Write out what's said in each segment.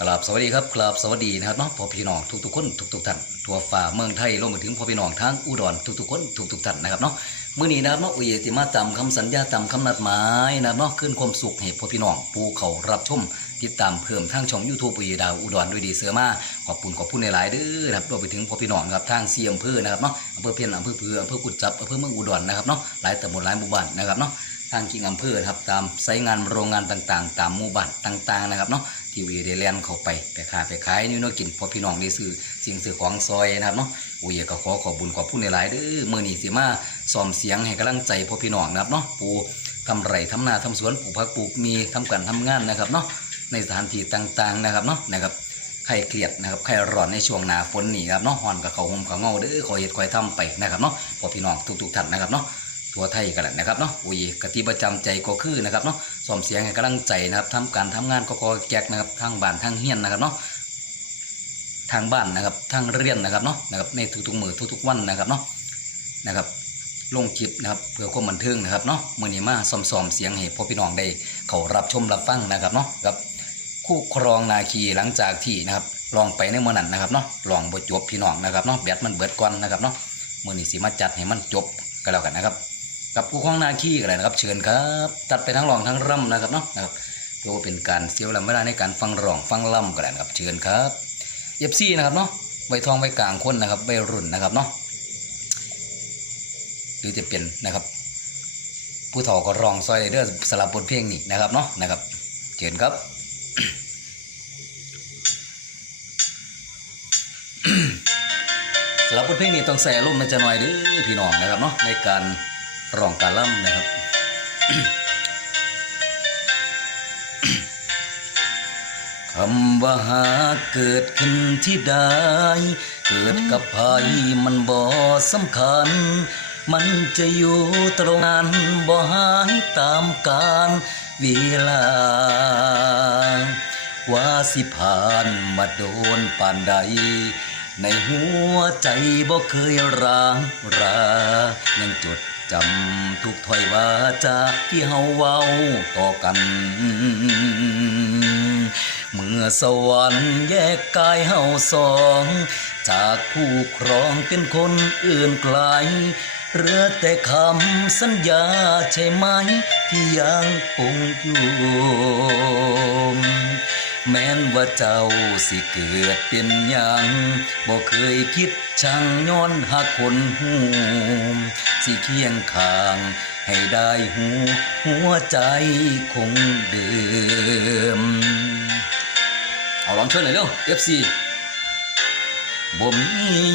กราบสวัสดีครับกราบสวัสดีนะครับเนาะพ่อพี่น้องทุกๆคนทุกๆท่านทั่วฟ้าเมืองไทยรวมไปถึงพ่อพี่น้องทางอุดรทุกๆคนทุกๆท่านนะครับเนาะมื้อนี้นะครับเนาะอุยติมาตามคำสัญญาตามคำนัดหมายนะครับเนาะขึ้นความสุขให้พ่อพี่น้องผู้เขารับชมติดตามเพิ่มทางช่อง YouTube อุยดาวอุดรด้วยดีเสือมาขอบคุณขอบคุณในหลายเด้อนะครับรวมไปถึงพ่อพี่น้องครับทางเสียอำเภอนะครับเนาะอำเภอเพียนอำเภอเพื่ออำเภอกุดจับอำเภอเมืองอุดรนะครับเนาะหลายตำบลหลายหมู่บ้านนะครับเนาะางกิ่งอำเภอครับตามไซงานโรงงานต่างๆ ตามหมู่บ้านต่างๆนะครับเนาะทีวีได้แลนเข้าไปไปขายไปขายนี่เนาะกินพอพี่น้องได้ซื้อสิ่งซื้อของซอยนะครับเนาะโอ้ยก็ขอขอบบุญขอบคุณหลายเด้อเมื้อนี้สิมาซ้อมเสียงให้กำลังใจพอพี่น้องนะครับเนาะปูทำไรทำนาทำสวนปลูกผักปลูกมีทำการทำงานนะครับเนาะในสถานที่ต่างๆนะครับเนาะนะครับใครเครียดนะครับใครร้อนในช่วงหนาฝนนี่ครับเนาะฮอนกับเขาห่มเขาเงาเด้อขอเฮ็ดขอให้ทำไปนะครับเนาะพอพี่น้องทุกๆท่านนะครับเนาะ ทั่วไทยกันแหละนะครับเนาะอุ้ยกติประจำใจก็คือนะครับเนาะสอมเสียงให้กำลังใจนะครับทำการทำงานก็ก็แก๊กนะครับทางบ้านทางเฮียนนะครับเนาะทางบ้านนะครับทางเรียนนะครับเนาะนะครับในทุกๆมือทุกๆวันนะครับเนาะนะครับลงคลิปนะครับเพื่อความบันเทิงนะครับเนาะมือนี้มาซ้อมๆเสียงให้พ่อพี่น้องได้เขารับชมรับฟังนะครับเนาะกับคู่ครองนาคีหลังจากที่นะครับลองไปในมือนั้นนะครับเนาะลองบทจบพี่น้องนะครับเนาะแบตมันเบิดก่อนนะครับเนาะมือนี้สิมาจัดให้มันจบก็แล้วกันนะครับ กับผู้คล้องนาขี้กันเลยนะครับ เชิญครับตัดไปทั้งรองทั้งร่ำนะครับเนาะนะครับเพื่อว่าเป็นการเสียเวลาไม่ได้ในการฟังร้องฟังล่ำกันเลยนะครับ เชิญครับเย็บซี่นะครับเนาะใบทองใบกลางคนนะครับใบรุ่นนะครับเนาะหรือจะเป็นนะครับ ผู้ถอก็ร้องซอยเด้อสลับบทเพลงนี้นะครับเนาะนะครับ เชิญครับสำหรับบทเพลงนี้ต้องใส่อารมณ์มันจะหน่อยเด้อพี่น้องนะครับเนาะในการ รองกาล่ำนะครับ คำว่าหาเกิดขึ้นที่ใดเกิดกับภัยมันบ่สำคัญ มันจะอยู่ตรงนั้นบ่หายตามกาลเวลา ว่าสิผ่านมาโดนปานใด ในหัวใจบ่เคยร้างรายังจด จำทุกถ้อยวาจาที่เฮาเว้าต่อกัน เมื่อสวรรค์แยกกายเฮาสอง จากผู้ครองเป็นคนอื่นไกลเหลือแต่คำสัญญาใช่ไหม ที่ยังคงอยู่ แม้นว่าเจ้าสิเกิดเป็นยังบ่เคยคิดช่างย้อนหักคนหู สิเคียงข้าง ให้ได้หูหัวใจคงเดิม เอาลองช่วยหน่อยเร็ว FC บ่มี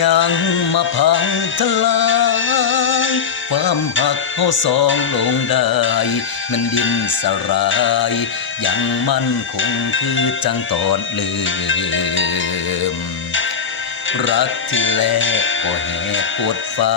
ยังมาพังทลายความหักเฮาสองลงได้ มันดินสลาย ยังมั่นคงคือจังตอนลืม รักที่แลกก็แหกปวดฟ้า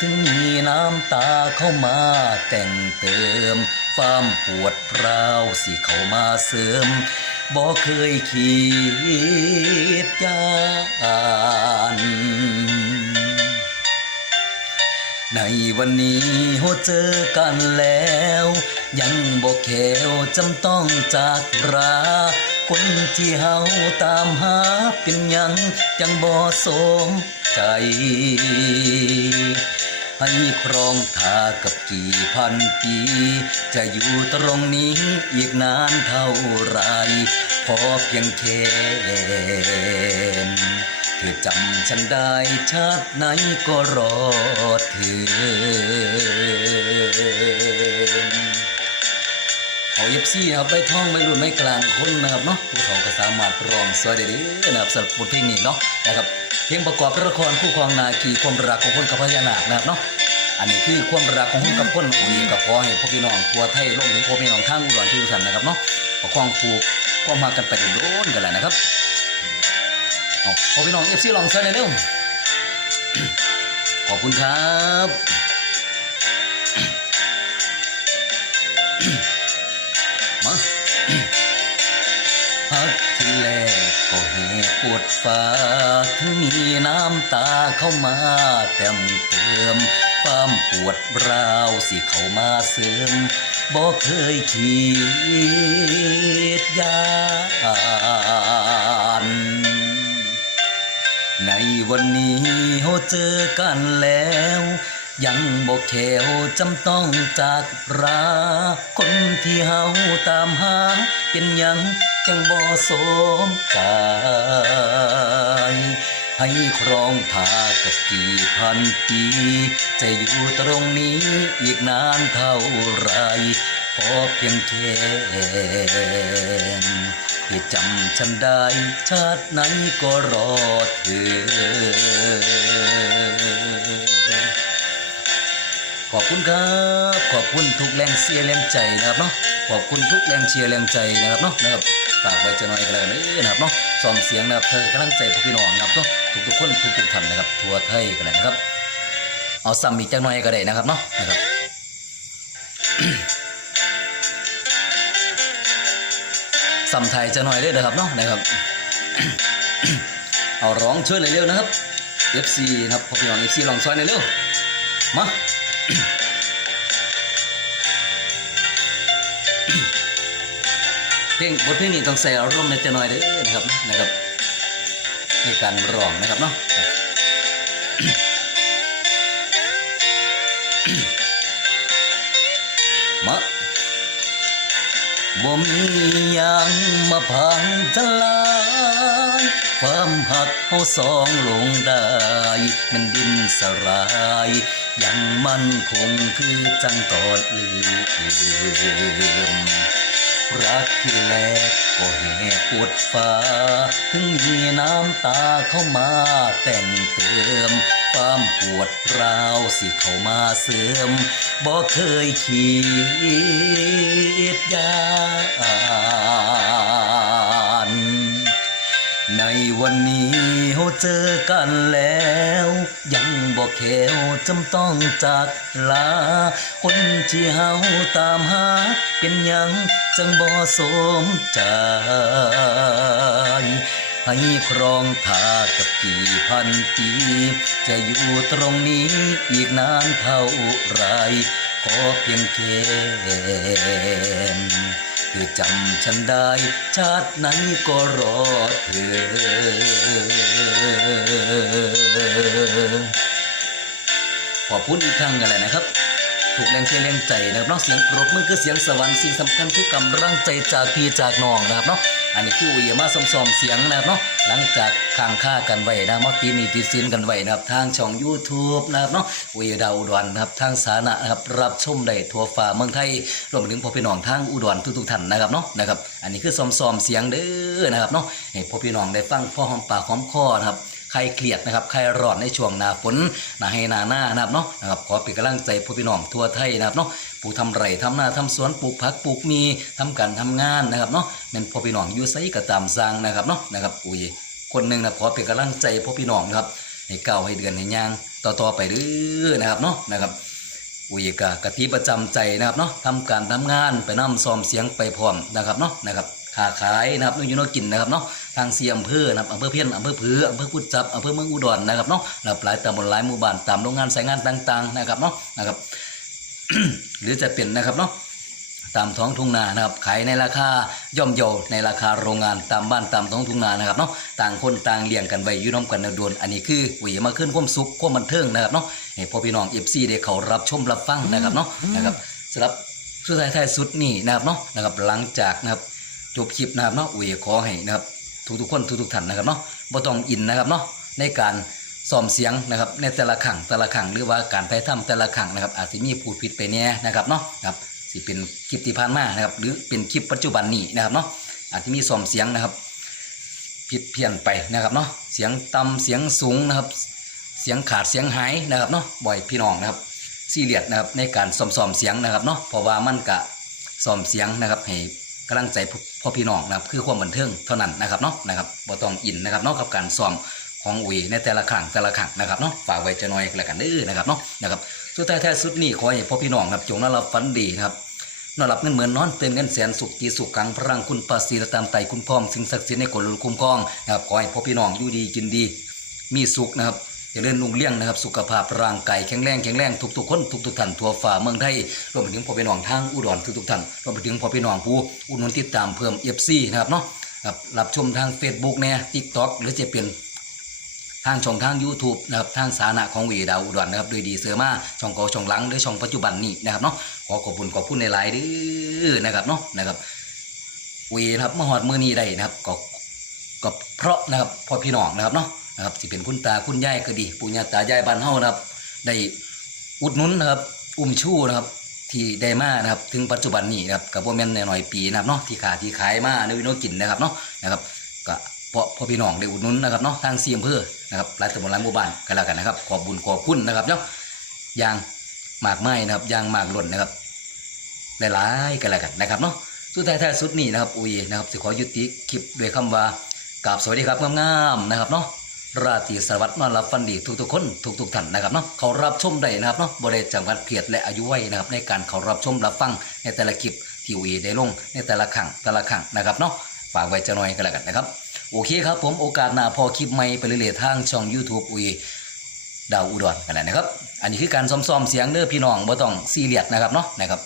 ถึงมีน้ำตาเข้ามาแต่งเติมความปวดร้าวสิเข้ามาเสริมบ่เคยคิดยานในวันนี้โหเจอกันแล้ว ยังบ่แขวจำต้องจากรา คนที่เฮาตามหาเป็นยังจังบ่สมใจ ให้ครองทากับกี่พันปี จะอยู่ตรงนี้อีกนานเท่าไร พอเพียงแค่เธอจำฉันได้ชาติไหนก็รอเธอ เอาเอฟซีนะครับใบท่องใบรุ่นใบกลางคนนะครับเนาะผู้ทองก็สามารถร้องสวยได้ด้อนะครับสำหรับบทเพลงนี้เนาะนะครับเพลงประกอบละครคู่ครองนาคีความรักของคนกับพญานาคนะครับเนาะอันนี้คือความรักของคนกับคนอุ้ยกับพ่อให้พ่อพี่น้องทั่วไทยรวมถึงพ่อพี่น้องทางอุดรทุกท่านนะครับเนาะประคองผูกความมากันไปโดนกันแหละนะครับเอาพ่อพี่น้องเอฟซีลองเสิร์ชหน่อยเร็วขอบคุณครับ ฝากมีน้ำตาเข้ามาเต็มเติมความปวดร้าวสิเข้ามาเสริมบอกเคยคิดยานในวันนี้เราเจอกันแล้ว ยังบอกแขวจำต้องจากรา คนที่เฮาตามหาเป็นยัง จังบ่สมใจให้ครองทากับกี่พันปี จะอยู่ตรงนี้อีกนานเท่าไรพอเพียงแค่ที่จำฉันได้ชาติไหนก็รอเธอ ขอบคุณครับ ขอบคุณทุกแรงเชียร์แรงใจนะครับเนาะ ขอบคุณทุกแรงเชียร์แรงใจนะครับเนาะนะครับ ฝากไว้จะหน่อยกันเลยนะครับเนาะซ้อมเสียงนะครับเธอกำลังใจพวกพี่น้องนะครับเนาะทุกๆคนทุกๆท่านนะครับทั่วไทยกันเลยนะครับ เอาซ้ำอีกจังหน่อยก็ได้นะครับเนาะนะครับซ้ำไทยจะหน่อยได้นะครับเนาะนะครับ เอาร้องช่วยเลยเร็วนะครับ FC นะครับพอพี่น้อง FC ลองซอยหน่อยเร็วมา เพลงบทเพลงนี้ต้องใส่อารมณ์ในจะหน่อยเด้อนะครับนะครับในการร้องนะครับเนาะมาบ่มียังมาพังทลายความหักเฮาสองลงได้ มันดินสลาย ยังมันคงคือจังตอดลืม รักที่แลกก็แหกปวดฟ้า ถึงมีน้ำตาเข้ามาแต่งเติมความปวดร้าวสิเข้ามาเสริมบ่เคยคิดยา วันนี้เฮาเจอกันแล้ว ยังบอกแขวจำต้องจากลา คนที่เฮาตามหา เป็นยังจังบ่สมใจ ให้ครองทากับกี่พันปี จะอยู่ตรงนี้อีกนานเท่าไร อเพียงแค่คือจำฉันได้ ชาติไหนก็รอเธอ ขอบคุณอีกครั้งกันเลยนะครับถูกแรงเชียร์แรงใจนะครับเนอกเสียงปรบมือคือเสียงสวรรค์สิ่งสำคัญคือกำลังใจจากพี่จากน้องนะครับเนาะ อันนี้คือวีมาสมสอมเสียงนะครับเนาะหลังจากข้างค่ากันไว้นะมอตีนีติดสินกันไว้นะครับทางช่อง YouTube นะครับเนาะวีดาวอุดรนะครับทางสาธารณะนะครับรับชมได้ทั่วฟ้าเมืองไทยรวมไปถึงพ่อพี่น้องทางอุดรทุกๆท่านนะครับเนาะนะครับอันนี้คือสมสอมเสียงเด้อนะครับเนาะให้พ่อพี่น้องได้ฟังพ่อหอมปากหอมคอนะครับใครเครียดนะครับใครร้อนในช่วงหนาฝนหนาให้หนาหน้านะครับเนาะนะครับขอเป็นกำลังใจผู้พี่น้องทั่วไทยนะครับเนาะ ผู้ทำไร่ทำนาทำสวนปลูกผักปลูกมีทำการทำงานนะครับเนาะเป็นพ่อพี่น้องอยู่ไสก็ตามสร้างนะครับเนาะนะครับอุ้ยคนหนึ่งนะขอเป็นกำลังใจพ่อพี่น้องนะครับให้ก้าวให้เดือนให้ย่างต่อๆไปเรื่อยนะครับเนาะนะครับอุยกะกะทิประจำใจนะครับเนาะทำการทำงานไปนํซ้อมเสียงไปพร้อมนะครับเนาะนะครับค้าขายนะครับนู่นอยู่นกินนะครับเนาะทางเสียอำเภอนะครับอำเภอเพี้ยนอำเภอผืออำเภอพุทธจับอำเภอเมืองอุดรนะครับเนาะหลายตำบลหลายหมู่บ้านตามโรงงานสายงานต่างๆนะครับเนาะนะครับ หรือจะเป็นนะครับเนาะตามท้องทุ่งนานะครับขายในราคาย่อมเยาในราคาโรงงานตามบ้านตามท้องทุ่งนานะครับเนาะต่างคนต่างเลี้ยงกันไว้ยู่น้อมกันโดนอันนี้คือหวีมาขึ้นความสุขความบันเทิงนะครับเนาะให้พ่อพี่น้องเอฟซีได้เขารับชมรับฟังนะครับเนาะนะครับสำหรับสุดท้ายท้ายสุดนี่นะครับเนาะนะครับหลังจากนะครับจบคลิปนะครับเนาะหวีขอให้นะครับทุกๆคนทุกๆท่านนะครับเนาะบ่ต้องอินนะครับเนาะในการ ซ้อมเสียงนะครับในแต่ละครั้งแต่ละครั้งหรือว่าการไปทำแต่ละครั้งนะครับอาจจะมีพูดผิดไปแน่นะครับเนาะครับสิเป็นคลิปที่ผ่านมานะครับหรือเป็นคลิปปัจจุบันนี้นะครับเนาะอาจจะมีส่อมเสียงนะครับผิดเพี้ยนไปนะครับเนาะเสียงต่ำเสียงสูงนะครับ เสียงขาดเสียงหายนะครับเนาะบ่อยพี่น้องนะครับซีเรียสนะครับในการซ่อมซ่อมเสียงนะครับเนาะเพราะว่ามันกะซ่อมเสียงนะครับให้กำลังใจพ่อพี่น้องนะครับคือความบันเทิงเท่านั้นนะครับเนาะนะครับบ่ต้องอินนะครับเนาะกับการซ่อม ของอุยในแต่ละครั้งแต่ละครั้งนะครับเนาะฝากไว้จะน้อยแล้วกันเด้อนะครับเนาะนะครับสุดท้ายแท้สุดนี้ขอให้พ่อพี่น้องครับจงนอนหลับฝันดีนะครับนอนหลับเงินเหมือนนอนเตือนเงินแสนสุขจีสุขขังพลังคุณปัสสีตามไตคุณพร้อมสิ่งศักดิ์สิทธิ์ในกฎลุคุ้มครองนะครับขอให้พ่อพี่น้องอยู่ดีกินดี มีสุขนะครับเจริญรุ่งเรืองนะครับสุขภาพร่างกายแข็งแรงแข็งแรงทุกๆคนทุกๆท่านทั่วฟ้าเมืองไทยรวมไปถึงพ่อพี่น้องทางอุดรทุกๆท่านรวมไปถึงพ่อพี่น้องผู้อุดหนุนติดตามเพิ่มเอฟซีนะครับเนาะรับรับชมทาง Facebook เนี่ยทิกต็อกหรือจะเป็น ทางช่องทาง YouTube นะครับทางสาธารณะของวีดาวอุดรนะครับโดยดีเสือมาช่องเก่าช่องหลังหรือช่องปัจจุบันนี้นะครับเนาะขอขอบคุณขอบคุณในหลายด้อนะครับเนาะนะครับวีนะครับมือหอดมือนี้ได้นะครับก็ก็เพราะนะครับพ่อพี่น้องนะครับเนาะนะครับสิเป็นคุณตาคุณยายก็ดีปู่ย่าตายายบ้านเฮานะครับ ได้อุดหนุนนะครับ อุ้มชู้นะครับที่ได้มานะครับถึงปัจจุบันนี้นะครับกับพวกแม่นหน่อยปีนะครับเนาะที่ขาที่ขายมาในวิโนกินนะครับเนาะนะครับก็ พราะพ่อพี่น้องได้อุดหนุนนะครับเนาะทางเสียมเพื่อนะครับหลายตำบลหลายหมู่บ้านก็แล้วกันนะครับขอบบุญขอบคุณนะครับเนาะยางหมากไม้นะครับยางหมากหล่นนะครับหลายๆก็แล้วกันนะครับเนาะสุดท้ายท้ายสุดนี้นะครับอุยนะครับสิขอยุติคลิปด้วยคำว่ากราบสวัสดีครับงามๆนะครับเนาะราตรีสวัสดิ์นอนรับฟันดีทุกๆคนทุกๆท่านนะครับเนาะเขารับชมได้นะครับเนาะบริจังหวัดเพียรและอายุไว้นะครับ ในการเขารับชมรับฟังในแต่ละคลิปที่อุยได้ลงในแต่ละครั้งแต่ละครั้งนะครับเนาะฝากไว้จะหน่อยก็แล้วกันนะครับ โอเคครับผมโอกาสหน้าพอคลิปใหม่ไปเรื่อยๆทางช่อง YouTube อุยดาวอุดรกันแหละนะครับ อันนี้คือการซ้อมๆเสียงเด้อพี่น้องบ่ต้องซีเรียสนะครับเนาะนะครับ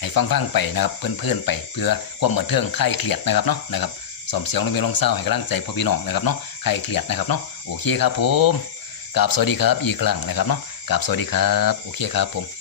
ให้ฟังๆไปนะครับเพื่อนๆไปเพื่อความบันเทิงคลายเครียดนะครับเนาะนะครับซ้อมเสียงลงมีลงเศร้าให้กำลังใจพ่อพี่น้องนะครับเนาะคลายเครียดนะครับเนาะโอเคครับผมกราบสวัสดีครับอีกครั้งนะครับเนาะกราบสวัสดีครับโอเคครับผม